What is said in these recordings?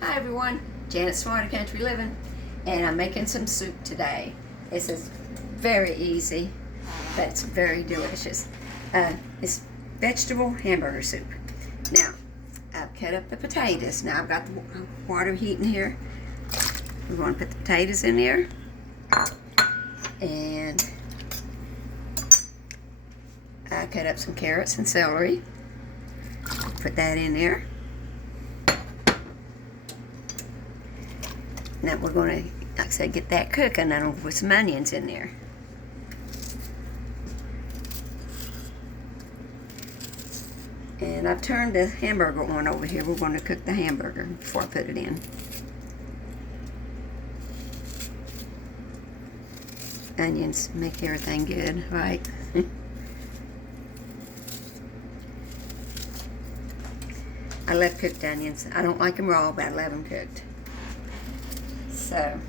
Hi everyone, Janet's Smarter Country Living, and I'm making some soup today. This is very easy, but it's very delicious. It's vegetable hamburger soup. Now, I've cut up the potatoes. Now I've got the water heating here. We're going to put the potatoes in there, and I cut up some carrots and celery. Put that in there. Now we're going to, like I said, get that cooking, and I'm going to put some onions in there. And I've turned the hamburger on over here. We're going to cook the hamburger before I put it in. Onions make everything good, right? I love cooked onions. I don't like them raw, but I love them cooked. So,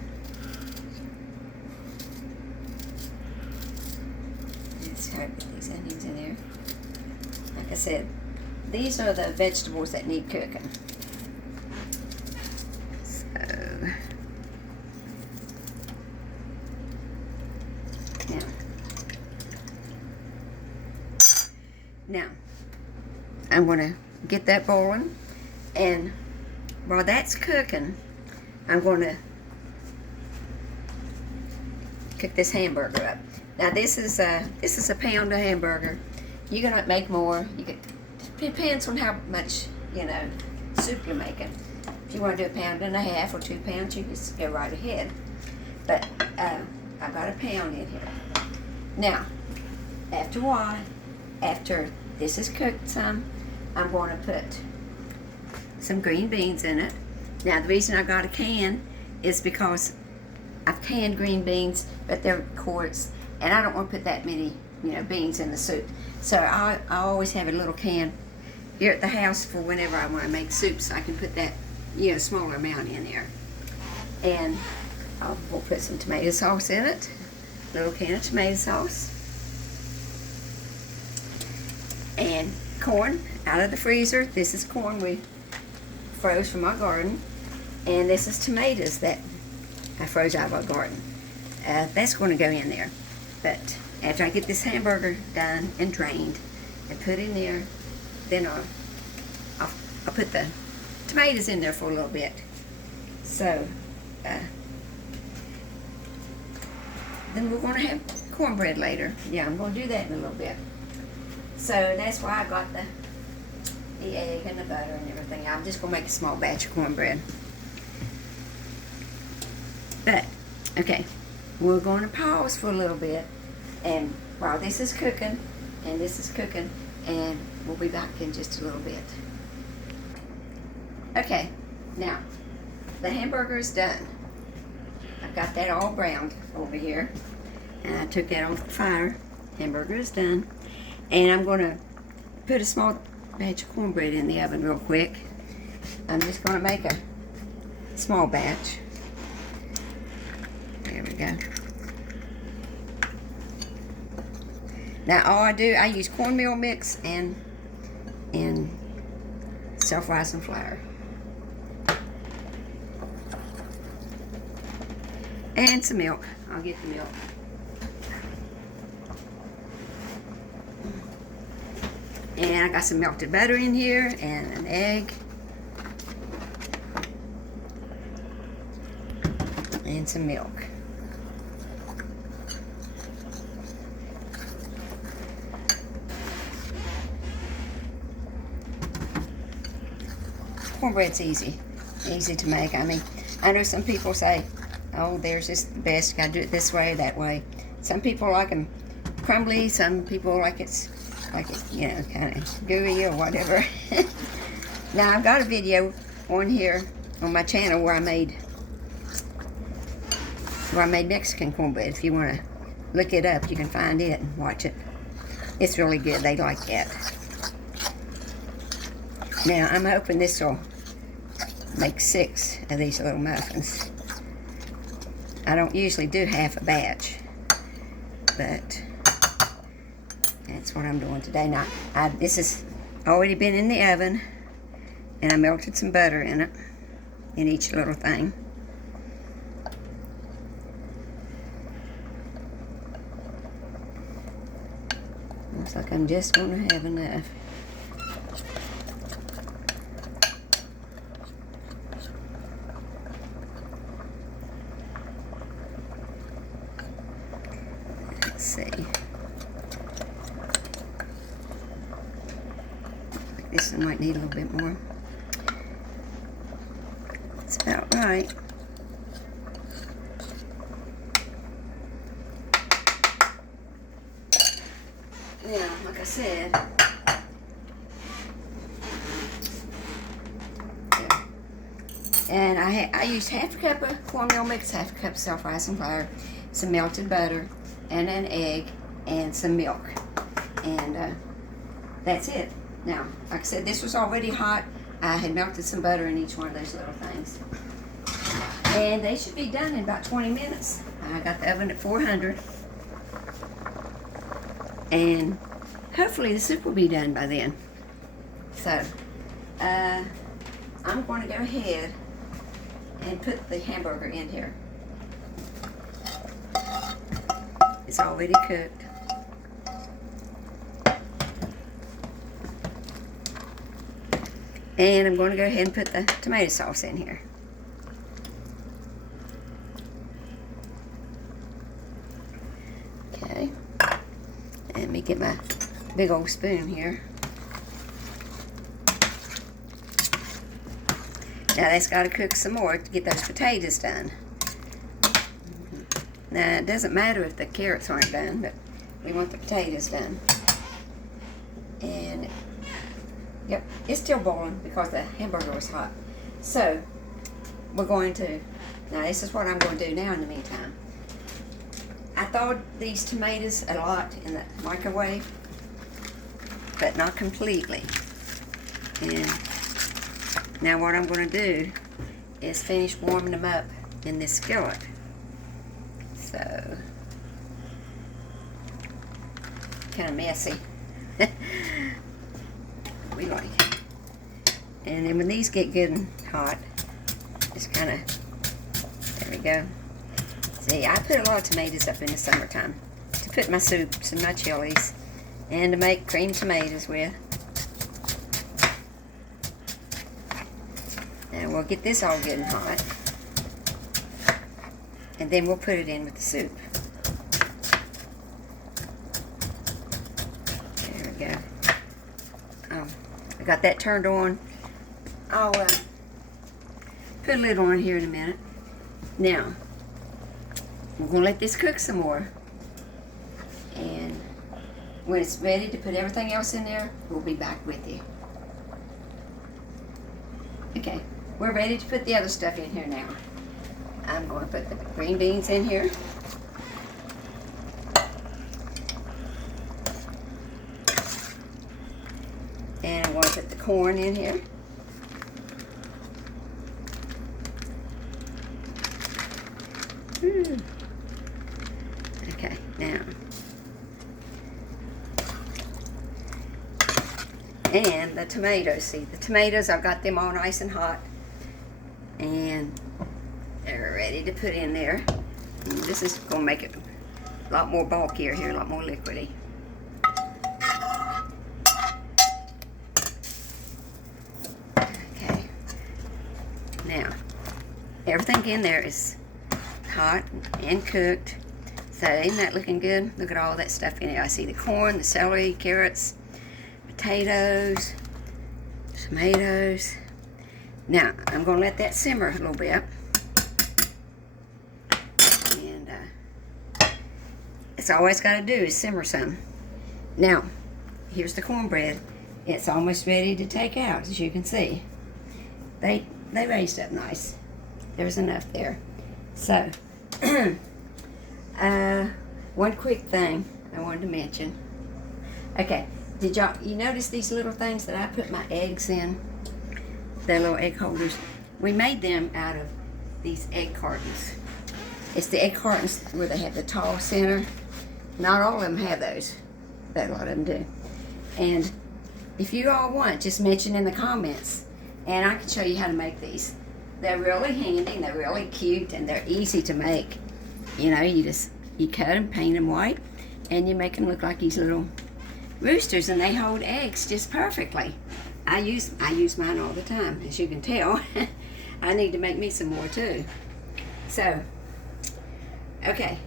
let's try to put these onions in there. Like I said, these are the vegetables that need cooking. So, now I'm going to get that boiling, and while that's cooking, I'm going to cook this hamburger up. Now this is a pound of hamburger. You're gonna make more. Depends on how much soup you're making. If you want to do 1.5 pounds or 2 pounds, you just go right ahead. But I've got a pound in here. Now, after this is cooked some, I'm going to put some green beans in it. Now the reason I got a can is because I've canned green beans, but they're quarts, and I don't want to put that many, beans in the soup. So I always have a little can here at the house for whenever I want to make soup, so I can put that, smaller amount in there. And we'll put some tomato sauce in it, a little can of tomato sauce, and corn out of the freezer. This is corn we froze from our garden, and this is tomatoes that I froze out of our garden. That's going to go in there. But after I get this hamburger done and drained and put in there, then I'll put the tomatoes in there for a little bit. So then we're going to have cornbread later. Yeah, I'm going to do that in a little bit. So that's why I got the egg and the butter and everything. I'm just going to make a small batch of cornbread. But, okay, we're going to pause for a little bit, and while this is cooking, and this is cooking, and we'll be back in just a little bit. Okay, now, the hamburger is done. I've got that all browned over here, and I took that off the fire. Hamburger is done, and I'm going to put a small batch of cornbread in the oven real quick. I'm just going to make a small batch. There we go. Now all I do, I use cornmeal mix and self-rising flour. And some milk. I'll get the milk. And I got some melted butter in here and an egg. And some milk. Cornbread's easy to make. I mean, I know some people say, oh, theirs is the best, you gotta do it this way, that way. Some people like them crumbly, some people like it, kind of gooey or whatever. Now, I've got a video on here, on my channel, where I made Mexican cornbread. If you want to look it up, you can find it and watch it. It's really good. They like that. Now, I'm hoping this will make 6 of these little muffins. I don't usually do half a batch, but that's what I'm doing today. Now, this has already been in the oven, and I melted some butter in it. in each little thing. Looks like I'm just going to have enough. Let's see. This one might need a little bit more. That's about right. Now, like I said, yeah. And I used half a cup of cornmeal mix, half a cup of self-rising flour, some melted butter, and an egg, and some milk. And that's it. Now, like I said, this was already hot. I had melted some butter in each one of those little things. And they should be done in about 20 minutes. I got the oven at 400. And hopefully the soup will be done by then. So, I'm going to go ahead and put the hamburger in here. It's already cooked. And I'm going to go ahead and put the tomato sauce in here. Okay. Let me get my big old spoon here. Now that's got to cook some more to get those potatoes done. Now it doesn't matter if the carrots aren't done, but we want the potatoes done. And yep, it's still boiling because the hamburger was hot. So we're going to, now this is what I'm going to do now in the meantime. I thawed these tomatoes a lot in the microwave, but not completely. And now what I'm going to do is finish warming them up in this skillet. So, kind of messy. We like it. And then when these get good and hot, just kind of, there we go. See, I put a lot of tomatoes up in the summertime to put in my soups and my chilies and to make creamed tomatoes with. And we'll get this all good and hot. And then we'll put it in with the soup. There we go. I got that turned on. I'll put a lid on here in a minute. Now, we're going to let this cook some more. And when it's ready to put everything else in there, we'll be back with you. Okay, we're ready to put the other stuff in here now. I'm going to put the green beans in here. And I'm going to put the corn in here. Okay, now. And the tomatoes. See, the tomatoes, I've got them all nice and hot. And they're ready to put in there. And this is going to make it a lot more bulkier here, a lot more liquidy. Okay. Now, everything in there is hot and cooked. So isn't that looking good? Look at all that stuff in it. I see the corn, the celery, carrots, potatoes, tomatoes. Now, I'm going to let that simmer a little bit. And it's all it's got to do is simmer some. Now, here's the cornbread. It's almost ready to take out, as you can see. They raised up nice. There's enough there. So, one quick thing I wanted to mention. Okay, did you notice these little things that I put my eggs in? The little egg holders. We made them out of these egg cartons. It's the egg cartons where they have the tall center. Not all of them have those, but a lot of them do. And if you all want, just mention in the comments, and I can show you how to make these. They're really handy and they're really cute and they're easy to make. You know, you cut them, paint them white, and you make them look like these little roosters, and they hold eggs just perfectly. I use mine all the time, as you can tell. I need to make me some more too. So, okay,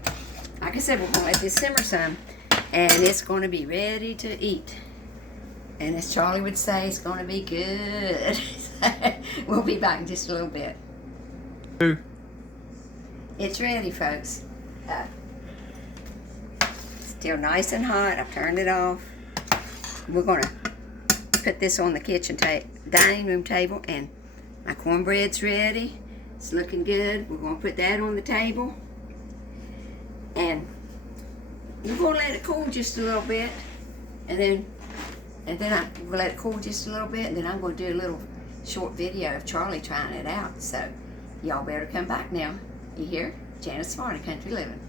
like I said, we're gonna let this simmer some, and it's gonna be ready to eat. And as Charlie would say, it's gonna be good. We'll be back in just a little bit. It's ready, folks. Still nice and hot. I've turned it off. We're gonna put this on the dining room table, and my cornbread's ready. It's looking good. We're gonna put that on the table, and we're gonna let it cool just a little bit, and then I'm gonna let it cool just a little bit, and then I'm gonna do a little short video of Charlie trying it out. So y'all better come back now. You hear? Janice Smarty Country Living.